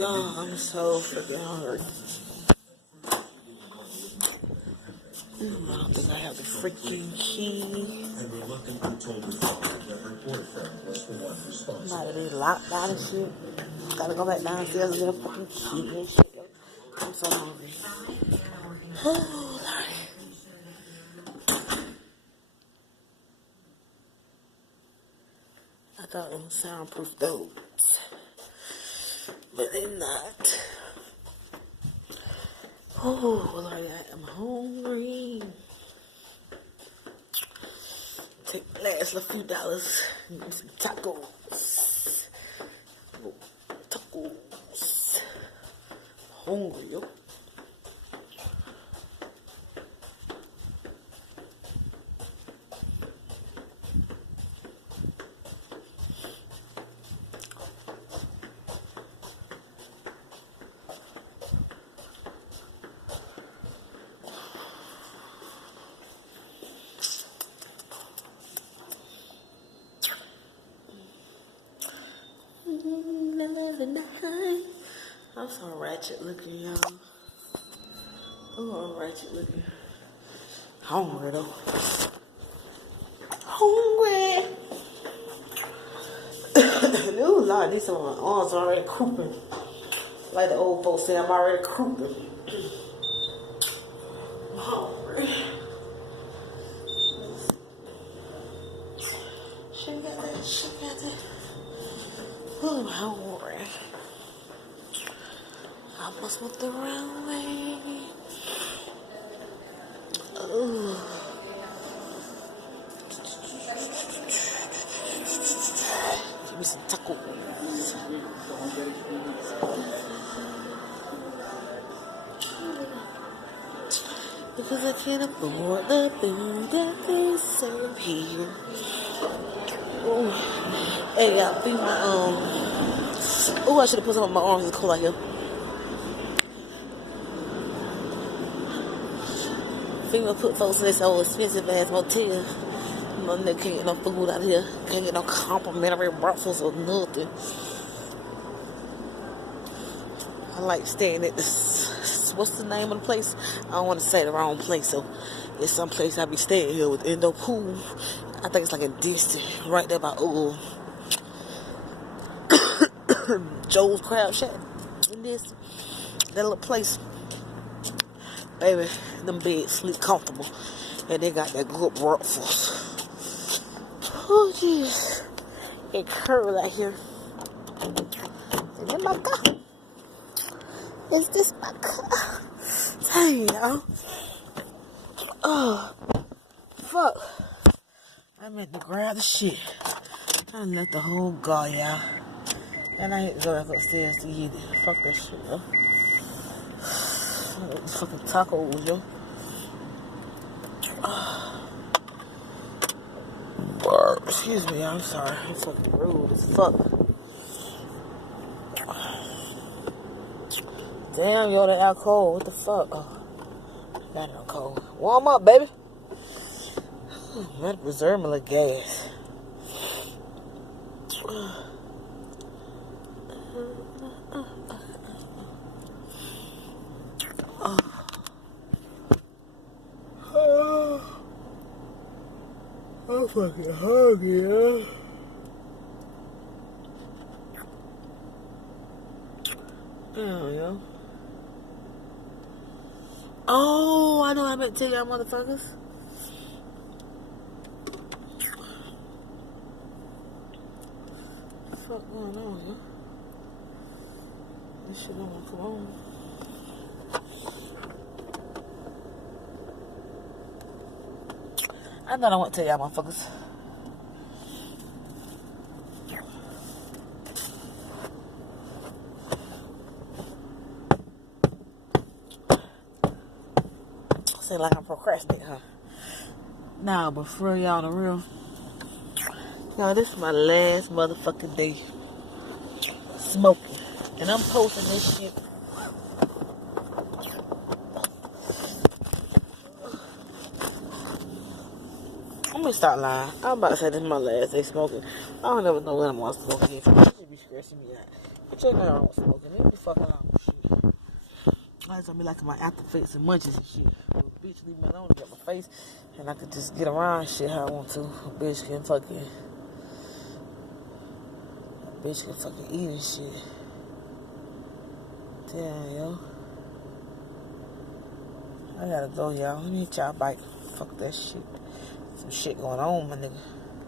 Y'all, I'm so freaking hungry. I don't think I have the freaking key. I'm about to be locked out and shit. Gotta go back downstairs and get a fucking key and shit. I'm so hungry. Oh, Lord. I thought it was soundproof doors, but they're not. Oh, Lord, I am hungry. Take the last little few dollars and get some tacos. Oh, tacos. Hungry, yo. I'm so ratchet looking, y'all. Oh, I'm ratchet looking. Hungry, though. Hungry. Ooh, Lord, these are my arms already crouping. Like the old folks say, I'm already crouping. I'm hungry. She got that. Oh, I'm hungry. I almost went the wrong way. Ooh. Give me some tacos. Because I can't afford the food that they serve here. Ooh. Hey, y'all, feed my, ooh, I should have put some on my arms. It's cold out here. Female put folks in this old expensive ass motel. My nigga can't get no food out here. Can't get no complimentary breakfast or nothing. I like staying at this. What's the name of the place? I don't want to say the wrong place, so it's some place I be staying here with indoor pool. I think it's like a distance right there by Joe's Crab Shack. In this, that little place. Baby, them beds sleep comfortable. And they got that good breakfast. Oh, jeez. It curled out here. Is this my car? Is this my car? Dang, y'all. Oh, fuck. I meant to grab the shit. I left the whole gar, y'all. And I had to go back upstairs to eat it. Fuck that shit, yo. Fucking tacos, yo. Excuse me, I'm sorry. I'm fucking rude as fuck. Damn, yo, that alcohol. What the fuck? Oh, got no cold. Warm up, baby. Better preserve my little gas. I'm fucking hungry, yo. Damn, yo. Oh, I know I meant to tell y'all motherfuckers. What the fuck going on, yo? This shit don't want to come on. I thought I want to tell y'all motherfuckers. Say like I'm procrastinating, huh? Nah, but for y'all, the real. Y'all, this is my last motherfucking day smoking. And I'm posting this shit. I'm gonna start lying. I'm about to say this is my last day smoking. I don't ever know when I'm gonna smoke again. stressing me out. But you know I'm smoking. It be fucking out with shit. I told me like my after effects and munchies and shit. Well, bitch, leave me alone, get my face, and I could just get around shit how I want to. A bitch can fucking eat and shit. Damn, yo. I gotta go, y'all. Let me hit y'all bite. Fuck that shit. Some shit going on, my nigga.